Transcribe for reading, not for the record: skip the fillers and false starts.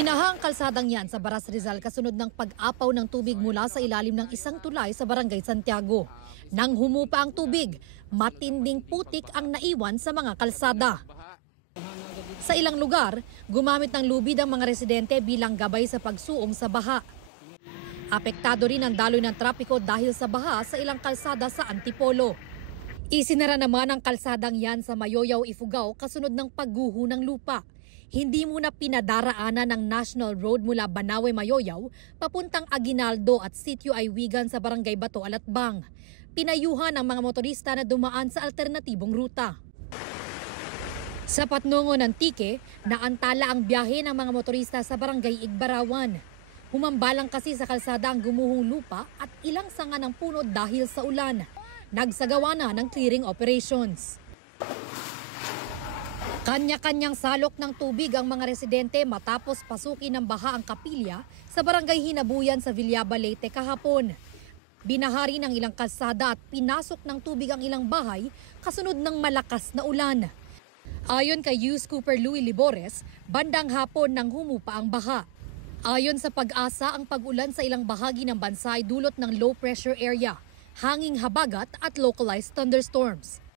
Binaha ang kalsadang yan sa Baras Rizal kasunod ng pag-apaw ng tubig mula sa ilalim ng isang tulay sa Barangay Santiago. Nang humupa ang tubig, matinding putik ang naiwan sa mga kalsada. Sa ilang lugar, gumamit ng lubid ang mga residente bilang gabay sa pagsuong sa baha. Apektado rin ang daloy ng trapiko dahil sa baha sa ilang kalsada sa Antipolo. Isinara naman ang kalsadang yan sa Mayoyaw, Ifugao kasunod ng pagguho ng lupa. Hindi muna pinadaraanan ng National Road mula Banawe, Mayoyaw, papuntang Aguinaldo at Sitio Aywigan sa Barangay Bato, Alatbang. Pinayuhan ang mga motorista na dumaan sa alternatibong ruta. Sa Patnongon, Antique, naantala ang biyahe ng mga motorista sa Barangay Igbarawan. Humambalang kasi sa kalsada ang gumuhong lupa at ilang sanga ng puno dahil sa ulan. Nagsagawa na ng clearing operations. Kanya-kanyang salok ng tubig ang mga residente matapos pasukin ng baha ang kapilya sa Barangay Hinabuyan sa Villaba, Leyte kahapon. Binahari ng ilang kalsada at pinasok ng tubig ang ilang bahay kasunod ng malakas na ulan. Ayon kay Hughes Cooper Louie Libores, bandang hapon nang humupa ang baha. Ayon sa Pag-asa, ang pag-ulan sa ilang bahagi ng bansa ay dulot ng low pressure area, hanging habagat at localized thunderstorms.